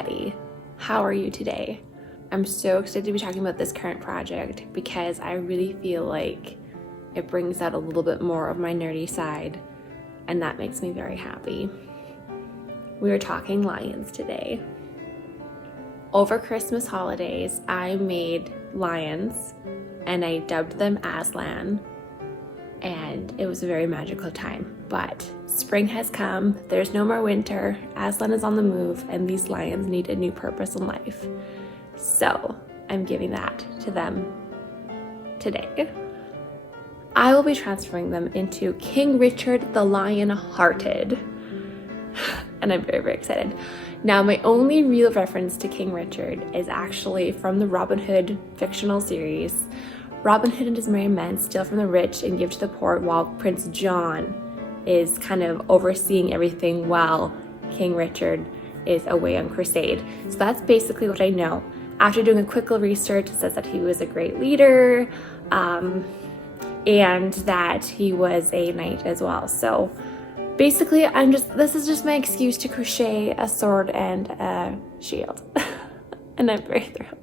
everybody. How are you today? I'm so excited to be talking about this current project because I really feel like it brings out a little bit more of my nerdy side, and that makes me very happy. We are talking lions today. Over Christmas holidays, I made lions and I dubbed them Aslan, and it was a very magical time. But spring has come, there's no more winter, Aslan is on the move, and these lions need a new purpose in life. So I'm giving that to them today. I will be transferring them into King Richard the Lion-Hearted. And I'm very, very excited. Now, my only real reference to King Richard is actually from the Robin Hood fictional series. Robin Hood and his merry men steal from the rich and give to the poor, while Prince John is kind of overseeing everything while King Richard is away on crusade. So that's basically what I know. After doing a quick little research, it says that he was a great leader, and that he was a knight as well. So basically, this is just my excuse to crochet a sword and a shield. And I'm very thrilled.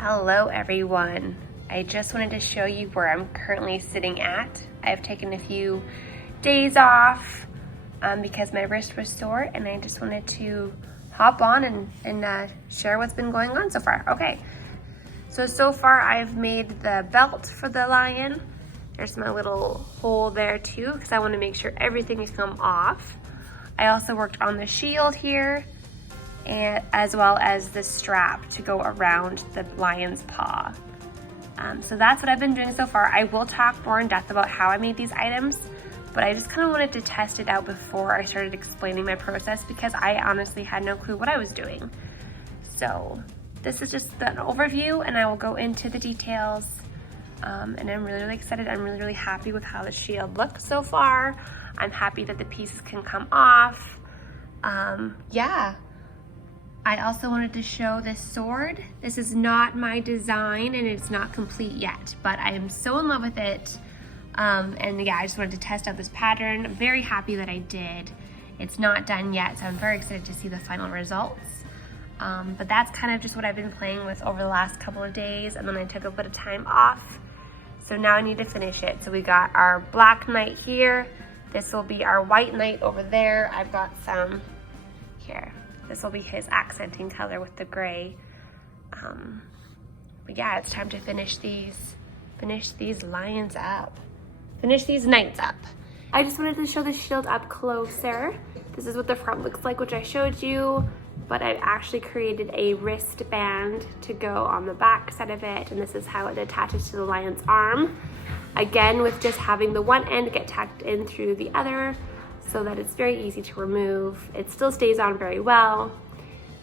Hello everyone. I just wanted to show you where I'm currently sitting at. I've taken a few days off because my wrist was sore, and I just wanted to hop on and share what's been going on so far. Okay, so far I've made the belt for the lion. There's my little hole there too, because I want to make sure everything has come off. I also worked on the shield here, and as well as the strap to go around the lion's paw. So that's what I've been doing so far. I will talk more in depth about how I made these items, but I just kind of wanted to test it out before I started explaining my process, because I honestly had no clue what I was doing. So this is just an overview, and I will go into the details. And I'm really, really excited. I'm really, really happy with how the shield looks so far. I'm happy that the pieces can come off. Yeah. I also wanted to show this sword. This is not my design and it's not complete yet, but I am so in love with it. And yeah, I just wanted to test out this pattern. I'm very happy that I did. It's not done yet, so I'm very excited to see the final results. But that's kind of just what I've been playing with over the last couple of days, and then I took a bit of time off. So now I need to finish it. So we got our black knight here. This will be our white knight over there. I've got some here. This will be his accenting color with the gray. But yeah, it's time to finish these lions up. Finish these knights up. I just wanted to show the shield up closer. This is what the front looks like, which I showed you. but I've actually created a wristband to go on the back side of it, and this is how it attaches to the lion's arm. Again, with just having the one end get tacked in through the other so that it's very easy to remove. It still stays on very well.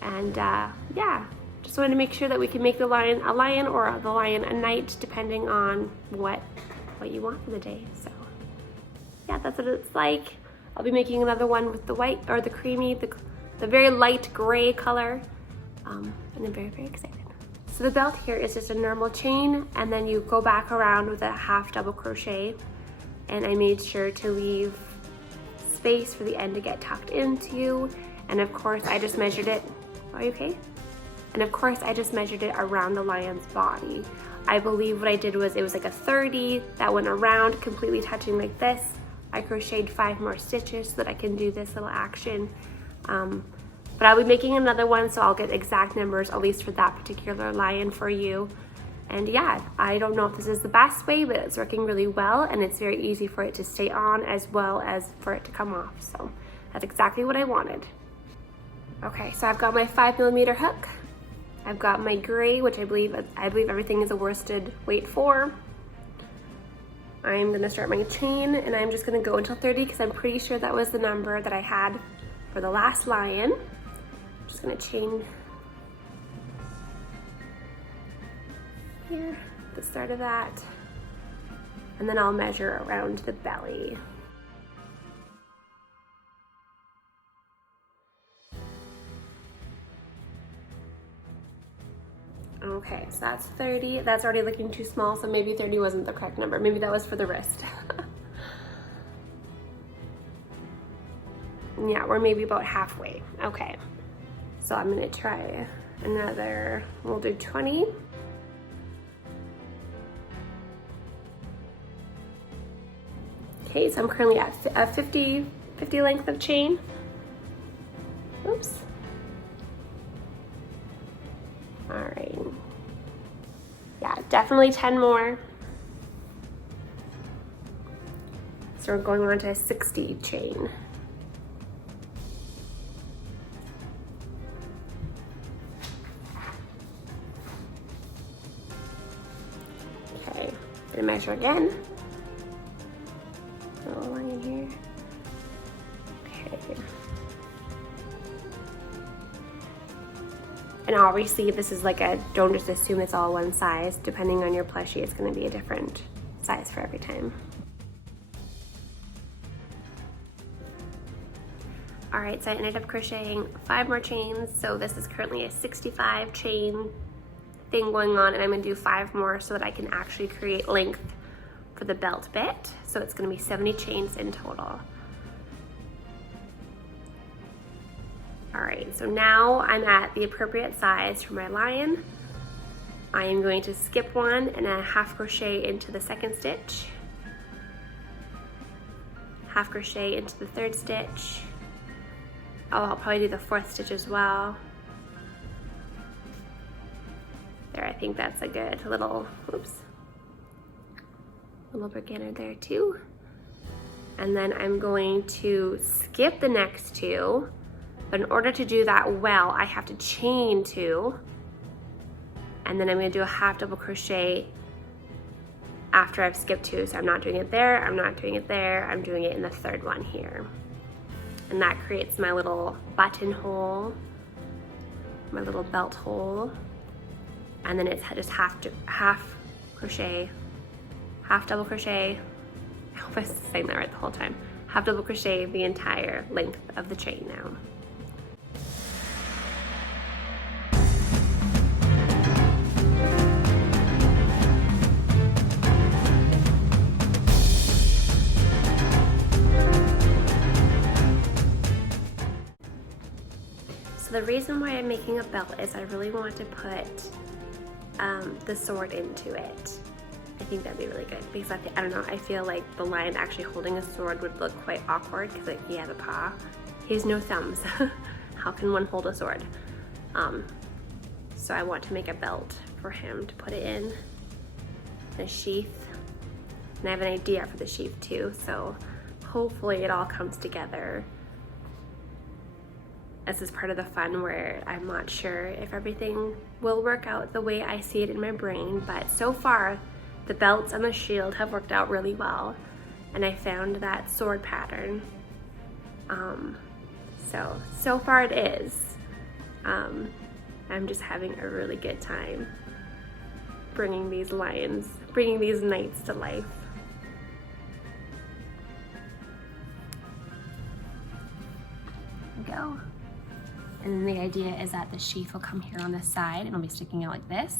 And yeah, just wanted to make sure that we can make the lion a lion or the lion a knight, depending on what you want for the day. So yeah, that's what it's like. I'll be making another one with the white or the creamy, the very light gray color. And I'm very, very excited. So the belt here is just a normal chain, and then you go back around with a half double crochet. And I made sure to leave space for the end to get tucked into. And of course I just measured it. Are you okay? And of course I just measured it around the lion's body. I believe what I did was, it was like a 30 that went around, completely touching like this. I crocheted 5 more stitches so that I can do this little action. But I'll be making another one, so I'll get exact numbers, at least for that particular lion for you. And yeah, I don't know if this is the best way, but it's working really well, and it's very easy for it to stay on as well as for it to come off. So that's exactly what I wanted. Okay, so I've got my 5mm hook. I've got my gray, which I believe everything is a worsted weight for. I'm gonna start my chain, and I'm just gonna go until 30 because I'm pretty sure that was the number that I had for the last lion. I'm just gonna chain here at the start of that, and then I'll measure around the belly. Okay, so that's 30. That's already looking too small, so maybe 30 wasn't the correct number. Maybe that was for the wrist. Yeah, we're maybe about halfway. Okay, so I'm gonna try another, we'll do 20. Okay, so I'm currently at a 50 length of chain. Oops. All right. Yeah, definitely 10 more. So we're going on to a 60 chain. Okay, gonna measure again. Little line here. Okay. And obviously this is like don't just assume it's all one size. Depending on your plushie, it's gonna be a different size for every time. All right, so I ended up crocheting 5 more chains. So this is currently a 65 chain thing going on, and I'm gonna do 5 more so that I can actually create length for the belt bit. So it's gonna be 70 chains in total. All right, so now I'm at the appropriate size for my lion. I am going to skip one and a half crochet into the second stitch, half crochet into the third stitch. Oh, I'll probably do the fourth stitch as well. There, I think that's a good little, oops, little beginner there too. And then I'm going to skip the next 2. But in order to do that well, I have to chain 2, and then I'm gonna do a half double crochet after I've skipped 2. So I'm not doing it there, I'm not doing it there, I'm doing it in the third one here. And that creates my little buttonhole, my little belt hole. And then it's just half crochet, half double crochet. I hope I'm saying that right the whole time. Half double crochet the entire length of the chain now. The reason why I'm making a belt is I really want to put the sword into it. I think that'd be really good because I don't know, I feel like the lion actually holding a sword would look quite awkward because like, he has a paw. He has no thumbs. How can one hold a sword? So I want to make a belt for him to put it in a sheath. And I have an idea for the sheath too, so hopefully it all comes together this is part of the fun where I'm not sure if everything will work out the way I see it in my brain, but so far the belts and the shield have worked out really well, and I found that sword pattern. So far it is. I'm just having a really good time bringing these knights to life. There we go. And then the idea is that the sheath will come here on the side and it'll be sticking out like this.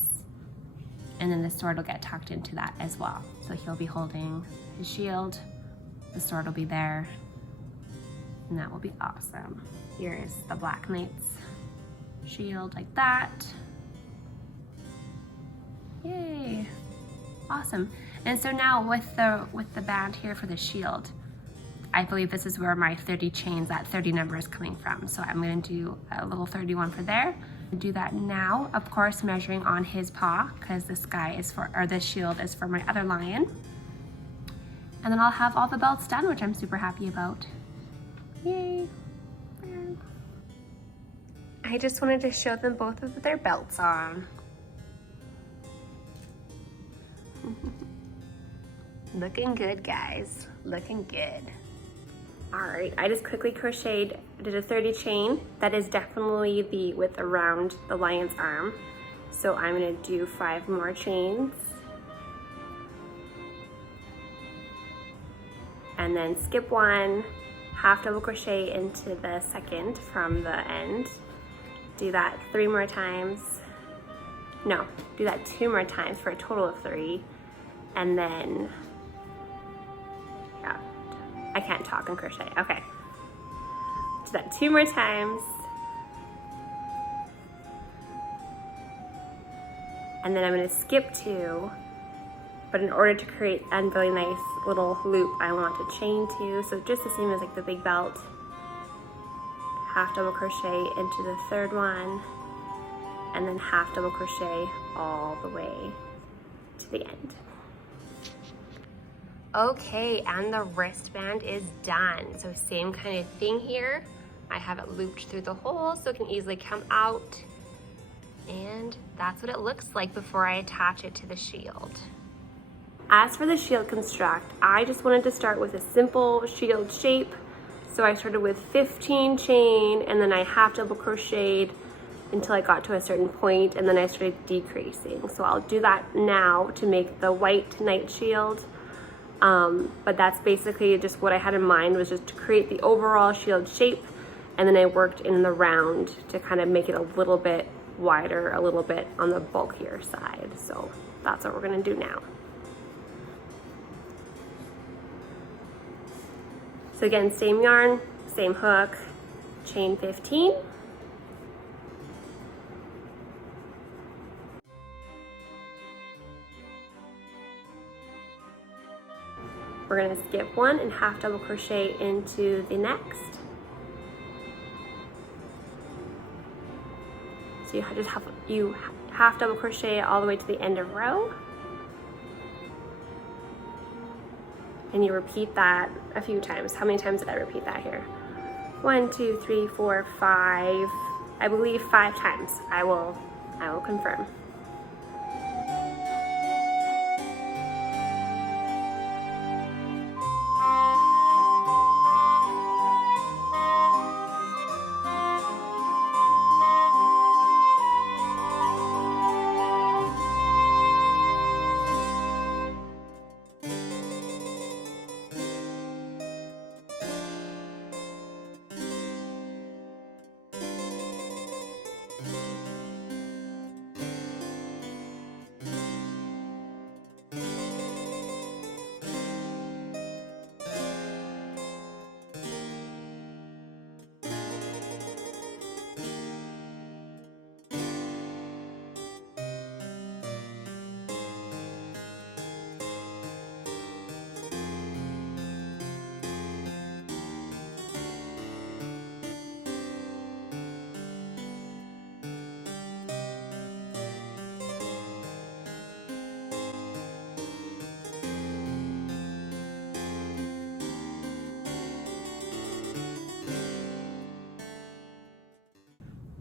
And then the sword will get tucked into that as well. So he'll be holding his shield, the sword will be there, and that will be awesome. Here's the Black Knight's shield like that. Yay, awesome. And so now with the band here for the shield, I believe this is where my 30 chains, that 30 number is coming from. So I'm gonna do a little 31 for there. Do that now, of course, measuring on his paw, because this shield is for my other lion. And then I'll have all the belts done, which I'm super happy about. Yay. I just wanted to show them both with their belts on. Looking good, guys, looking good. All right, I just quickly crocheted, did a 30 chain. That is definitely the width around the lion's arm. So I'm gonna do 5 more chains. And then skip 1, half double crochet into the second from the end. Do that 3 more times. No, do that 2 more times for a total of 3. And then, yeah, I can't talk and crochet, okay. Do that 2 more times. And then I'm gonna skip 2, but in order to create a really nice little loop, I want to chain 2. So just the same as like the big belt. Half double crochet into the third one, and then half double crochet all the way to the end. Okay, and the wristband is done. So same kind of thing here. I have it looped through the hole so it can easily come out. And that's what it looks like before I attach it to the shield. As for the shield construct, I just wanted to start with a simple shield shape. So I started with 15 chain, and then I half double crocheted until I got to a certain point, and then I started decreasing. So I'll do that now to make the white knight shield. But that's basically just what I had in mind, was just to create the overall shield shape, and then I worked in the round to kind of make it a little bit wider, a little bit on the bulkier side. So that's what we're gonna do now. So again, same yarn, same hook, chain 15. We're gonna skip 1 and half double crochet into the next. So you half double crochet all the way to the end of row. And you repeat that a few times. How many times did I repeat that here? 1, 2, 3, 4, 5. I believe 5 times. I will confirm.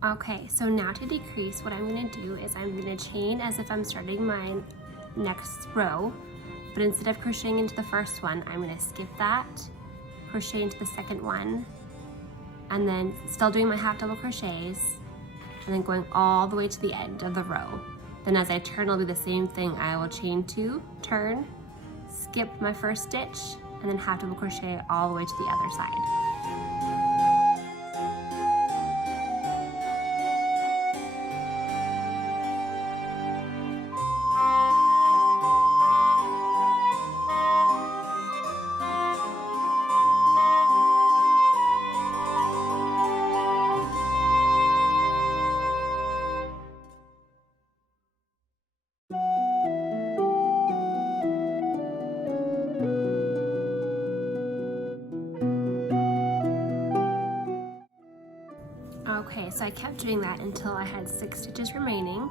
Okay, so now to decrease, what I'm going to do is I'm going to chain as if I'm starting my next row, but instead of crocheting into the first one, I'm going to skip that, crochet into the second one, and then still doing my half double crochets, and then going all the way to the end of the row. Then as I turn, I'll do the same thing. I will chain 2, turn, skip my first stitch, and then half double crochet all the way to the other side. Okay, so I kept doing that until I had 6 stitches remaining.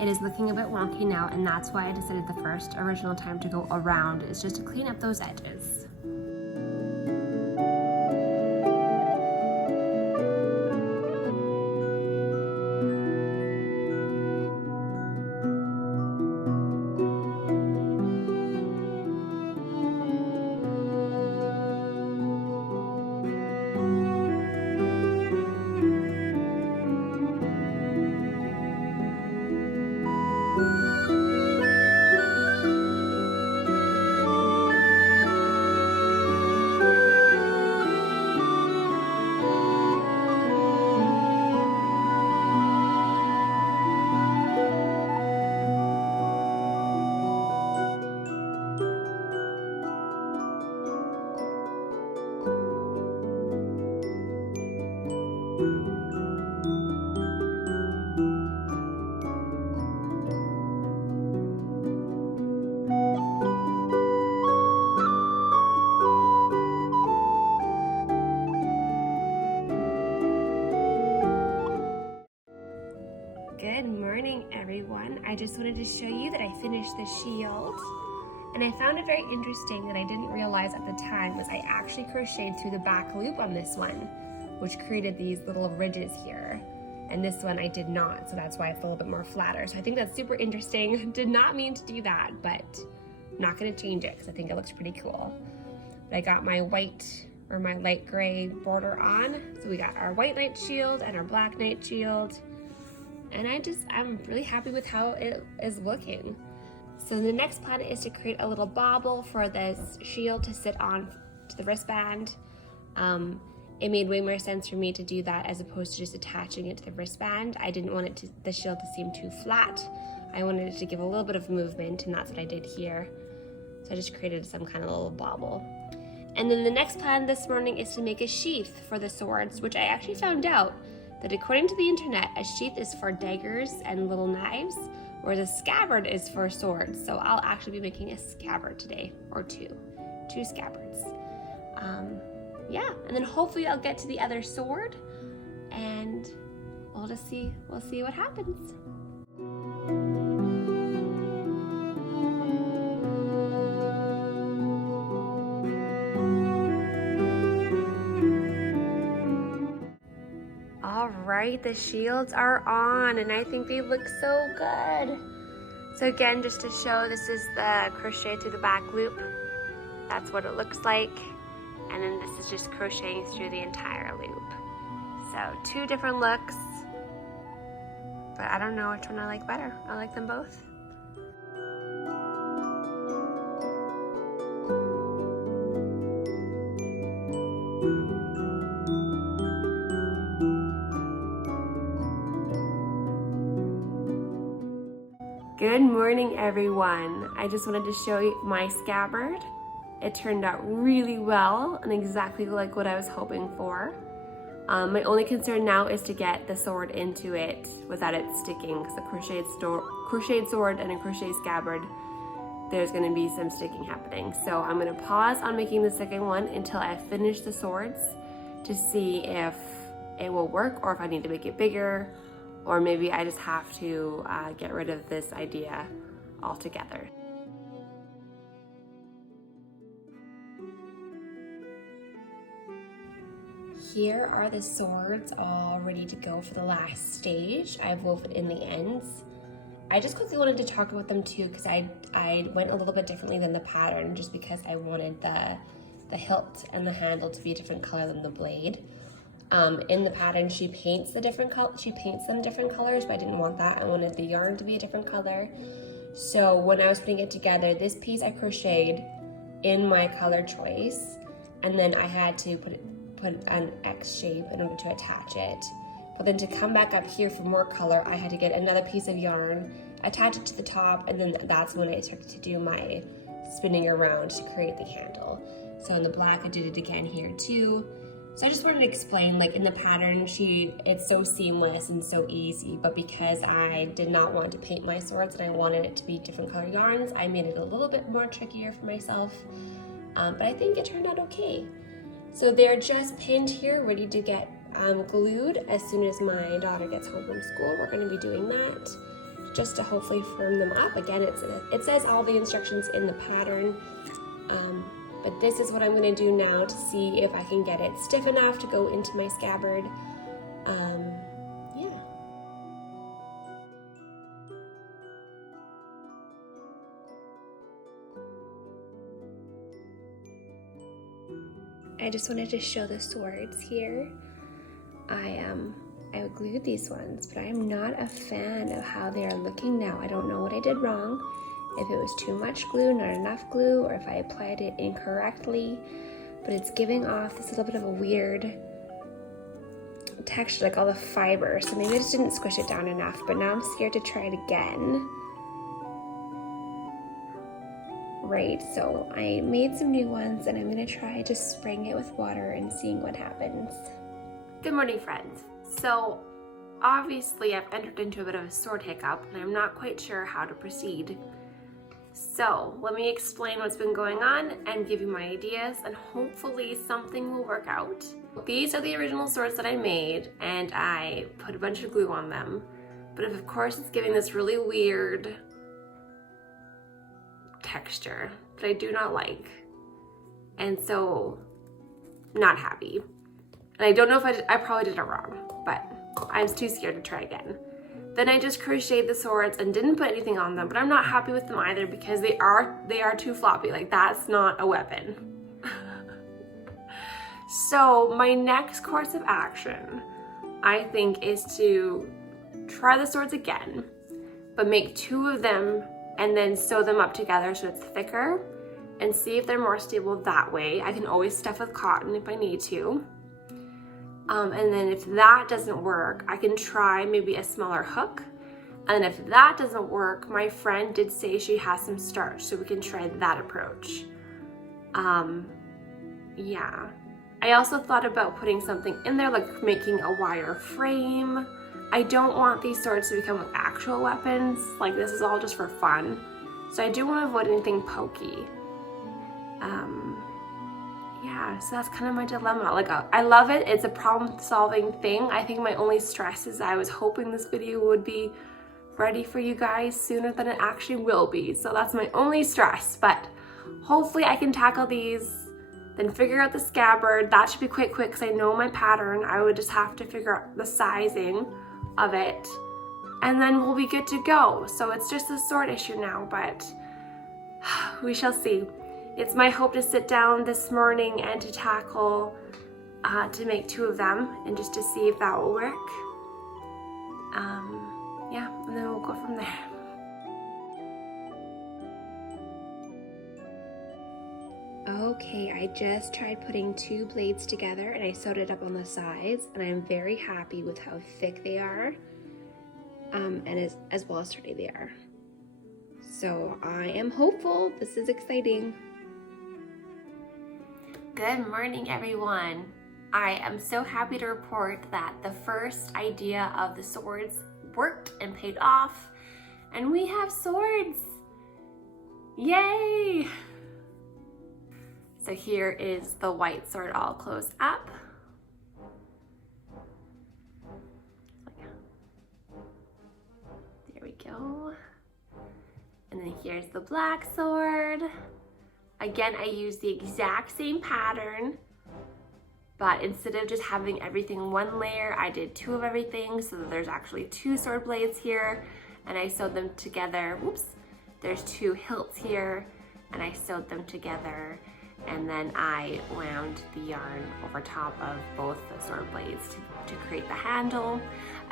It is looking a bit wonky now, and that's why I decided the first original time to go around is just to clean up those edges. Good morning, everyone. I just wanted to show you that I finished the shield, and I found it very interesting that I didn't realize at the time was I actually crocheted through the back loop on this one, which created these little ridges here, and this one I did not, so that's why it's a little bit more flatter. So I think that's super interesting. Did not mean to do that, but I'm not going to change it because I think it looks pretty cool. But I got my white or my light gray border on, so we got our white night shield and our black night shield. And I'm really happy with how it is looking. So the next plan is to create a little bobble for this shield to sit on to the wristband. It made way more sense for me to do that as opposed to just attaching it to the wristband. I didn't want the shield to seem too flat. I wanted it to give a little bit of movement, and that's what I did here. So I just created some kind of little bobble. And then the next plan this morning is to make a sheath for the swords, which I actually found out that according to the internet, a sheath is for daggers and little knives, whereas a scabbard is for swords. So I'll actually be making a scabbard today, or two scabbards. Yeah, and then hopefully I'll get to the other sword, and we'll see what happens. Alright, the shields are on, and I think they look so good. So again, just to show, this is the crochet through the back loop. That's what it looks like. And then this is just crocheting through the entire loop. So 2 different looks, but I don't know which one I like better. I like them both. Good morning, everyone. I just wanted to show you my scabbard. It turned out really well and exactly like what I was hoping for. My only concern now is to get the sword into it without it sticking, because a crocheted sword and a crochet scabbard, there's going to be some sticking happening. So I'm going to pause on making the second one until I finish the swords to see if it will work or if I need to make it bigger, or maybe I just have to get rid of this idea altogether. here are the swords all ready to go for the last stage. I've woven in the ends. I just quickly wanted to talk about them too because I went a little bit differently than the pattern just because I wanted the hilt and the handle to be a different color than the blade. In the pattern, she paints them different colors, but I didn't want that. I wanted the yarn to be a different color. So when I was putting it together, this piece I crocheted in my color choice, and then I had to put an X shape in order to attach it. But then to come back up here for more color, I had to get another piece of yarn, attach it to the top, and then that's when I started to do my spinning around to create the handle. So in the black, I did it again here too. So I just wanted to explain, like in the pattern, it's so seamless and so easy, but because I did not want to paint my swords and I wanted it to be different color yarns, I made it a little bit more trickier for myself, but I think it turned out okay. So they're just pinned here, ready to get glued as soon as my daughter gets home from school. We're going to be doing that just to hopefully firm them up. Again, it says all the instructions in the pattern. But this is what I'm going to do now to see if I can get it stiff enough to go into my scabbard. Yeah. I just wanted to show the swords here. I glued these ones, but I'm not a fan of how they are looking now. I don't know what I did wrong. If it was too much glue, not enough glue, or if I applied it incorrectly, but it's giving off this little bit of a weird texture, like all the fiber, so maybe I just didn't squish it down enough, but now I'm scared to try it again. Right, so I made some new ones, and I'm gonna try just spraying it with water and seeing what happens. Good morning, friends. So, obviously I've entered into a bit of a sword hiccup, and I'm not quite sure how to proceed. So let me explain what's been going on and give you my ideas, and hopefully something will work out. These are the original swords that I made, and I put a bunch of glue on them, but of course it's giving this really weird texture that I do not like, and so not happy. And I don't know if I probably did it wrong, but I'm too scared to try again. Then I just crocheted the swords and didn't put anything on them, but I'm not happy with them either because they are too floppy. Like, that's not a weapon. So my next course of action, I think, is to try the swords again, but make 2 of them and then sew them up together so it's thicker and see if they're more stable that way. I can always stuff with cotton if I need to. And then if that doesn't work, I can try maybe a smaller hook. And if that doesn't work, my friend did say she has some starch, so we can try that approach. Yeah. I also thought about putting something in there, like making a wire frame. I don't want these swords to become like actual weapons. Like, this is all just for fun. So I do want to avoid anything pokey. Yeah, so that's kind of my dilemma. Like, I love it. It's a problem-solving thing. I think my only stress is I was hoping this video would be ready for you guys sooner than it actually will be. So that's my only stress, but hopefully I can tackle these, then figure out the scabbard. That should be quick because I know my pattern. I would just have to figure out the sizing of it, and then we'll be good to go. So it's just a sword issue now, but we shall see. It's my hope to sit down this morning and to tackle, to make 2 of them and just to see if that will work. Yeah, and then we'll go from there. Okay, I just tried putting 2 blades together and I sewed it up on the sides, and I'm very happy with how thick they are, and as well as sturdy they are. So I am hopeful. This is exciting. Good morning, everyone. I am so happy to report that the first idea of the swords worked and paid off, and we have swords. Yay! So here is the white sword all closed up. There we go. And then here's the black sword. Again, I used the exact same pattern, but instead of just having everything one layer, I did 2 of everything, so that there's actually 2 sword blades here, and I sewed them together. Whoops, there's 2 hilts here, and I sewed them together, and then I wound the yarn over top of both the sword blades to create the handle.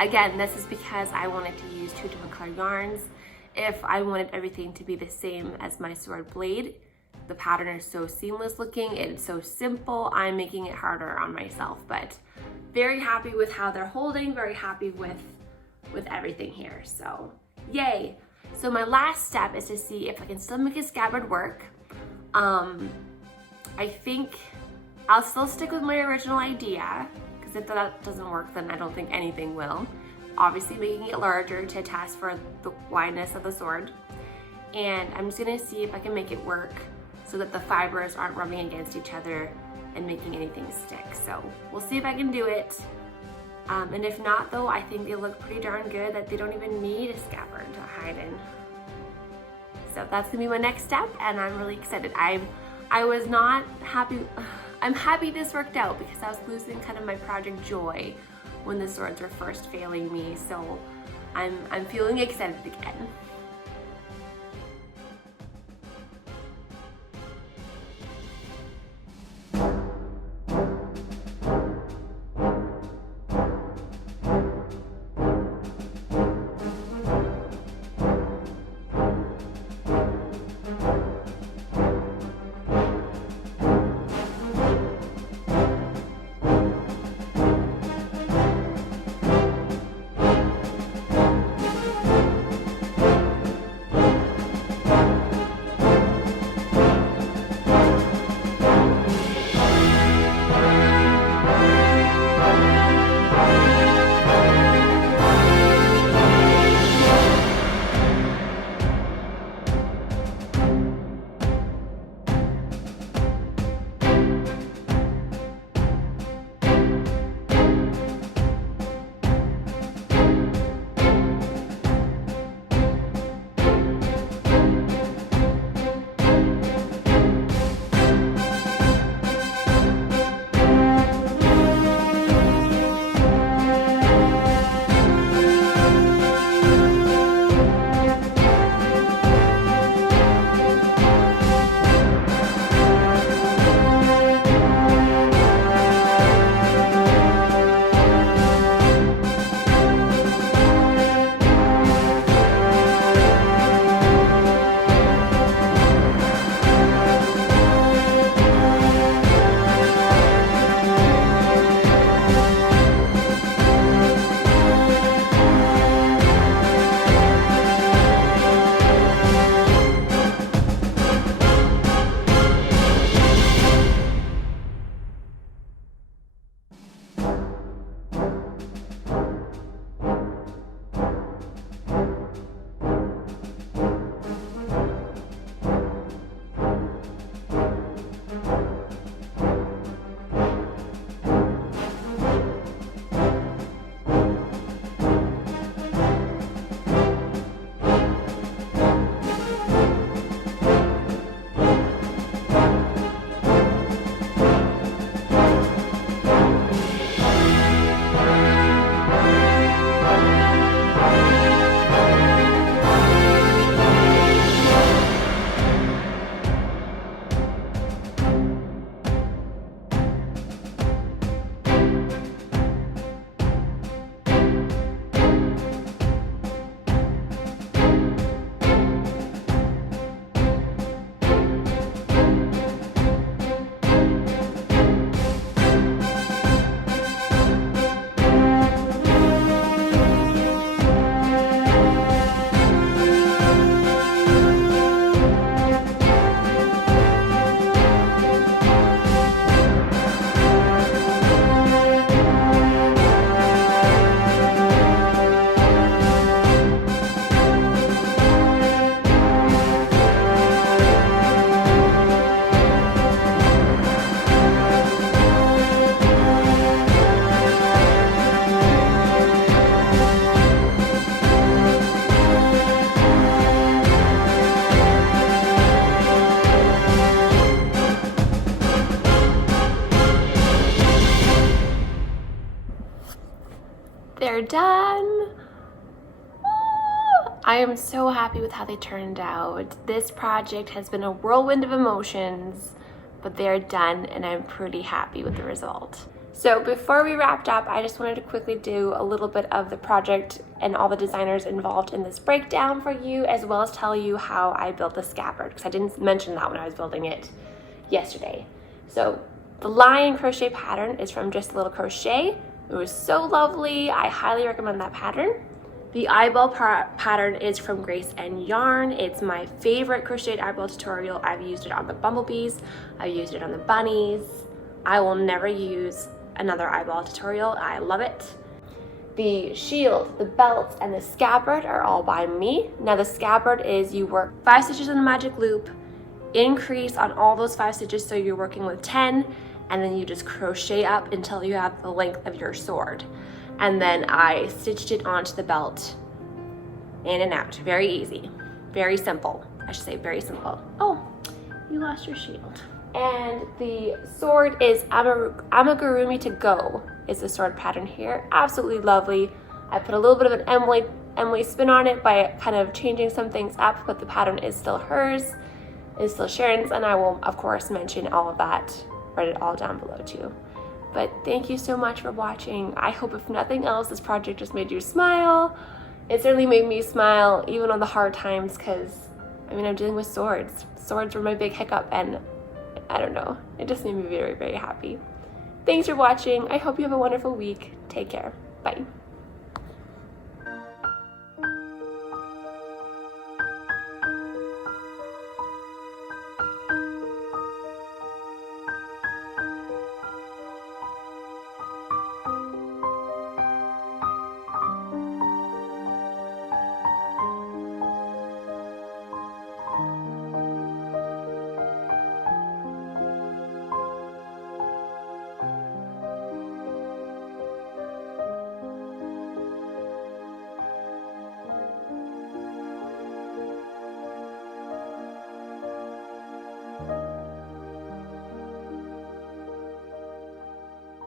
Again, this is because I wanted to use 2 different color yarns. If I wanted everything to be the same as my sword blade, the pattern is so seamless looking, it's so simple, I'm making it harder on myself, but very happy with how they're holding, very happy with everything here, so yay. So my last step is to see if I can still make a scabbard work. I think I'll still stick with my original idea, because if that doesn't work, then I don't think anything will. Obviously making it larger to test for the wideness of the sword. And I'm just gonna see if I can make it work so that the fibers aren't rubbing against each other and making anything stick. So we'll see if I can do it. And if not though, I think they look pretty darn good that they don't even need a scabbard to hide in. So that's gonna be my next step, and I'm really excited. I was not happy. I'm happy this worked out because I was losing kind of my project joy when the swords were first failing me. So I'm feeling excited again. I am so happy with how they turned out. This project has been a whirlwind of emotions, but they're done and I'm pretty happy with the result. So before we wrapped up, I just wanted to quickly do a little bit of the project and all the designers involved in this breakdown for you, as well as tell you how I built the scabbard, because I didn't mention that when I was building it yesterday. So the lion crochet pattern is from Just A Little Crochet. It was so lovely. I highly recommend that pattern. The eyeball pattern is from Grace and Yarn. It's my favorite crocheted eyeball tutorial. I've used it on the Bumble Bees. I've used it on the Bunnies. I will never use another eyeball tutorial. I love it. The shield, the belts, and the scabbard are all by me. Now the scabbard is you work 5 stitches in a magic loop, increase on all those 5 stitches so you're working with 10, and then you just crochet up until you have the length of your sword. And then I stitched it onto the belt, in and out. Very easy, very simple. I should say very simple. Oh, you lost your shield. And the sword is Amigurumi to Go is the sword pattern here. Absolutely lovely. I put a little bit of an Emily spin on it by kind of changing some things up, but the pattern is still hers, is still Sharon's, and I will of course mention all of that, write it all down below too. But thank you so much for watching. I hope if nothing else, this project just made you smile. It certainly made me smile, even on the hard times, because I mean, I'm dealing with swords. Swords were my big hiccup, and I don't know, it just made me very, very happy. Thanks for watching. I hope you have a wonderful week. Take care. Bye.